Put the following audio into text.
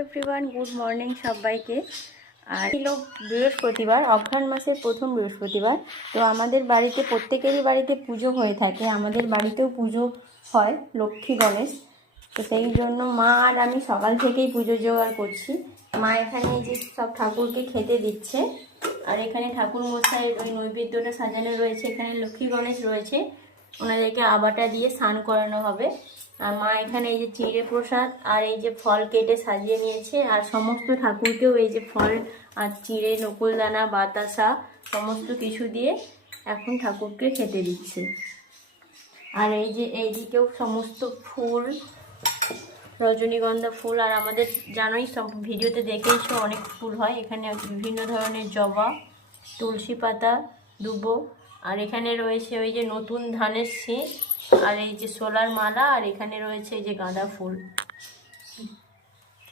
Everyone, good morning সবাইকে। আর ছিল বৃহস্পতিবার, অঘ্রাণ মাসের প্রথম বৃহস্পতিবার। তো আমাদের বাড়িতে প্রত্যেকেরই বাড়িতে পুজো হয়ে থাকে, আমাদের বাড়িতেও পুজো হয় লক্ষ্মী গণেশ। তো সেই জন্য মা আর আমি সকাল থেকেই পুজো জোগাড় করছি। মা এখানে এই যে সব ঠাকুরকে খেতে দিচ্ছে, আর এখানে ঠাকুর মশাইয়ের ওই নৈবেদ্যটা সাজানো রয়েছে। এখানে লক্ষ্মী গণেশ রয়েছে, ওনাদেরকে আবাটা দিয়ে স্নান করানো হবে। আর মা এখানে এই যে চিঁড়ে প্রসাদ আর এই যে ফল কেটে সাজিয়ে নিয়েছে, আর সমস্ত ঠাকুরকেও এই যে ফল আর চিঁড়ে, নকুলদানা, বাতাসা সমস্ত কিছু দিয়ে এখন ঠাকুরকে খেতে দিচ্ছে। আর এই যে এইদিকেও সমস্ত ফুল, রজনীগন্ধা ফুল, আর আমাদের জানোই সব ভিডিওতে দেখেইছো অনেক ফুল হয় এখানে, বিভিন্ন ধরনের জবা, তুলসী পাতা, দুবো, আর এখানে রয়েছে ওই যে নতুন ধানের শীষ, আর এই যে সোলার মালা, আর এখানে রয়েছে এই যে গাঁদা ফুল।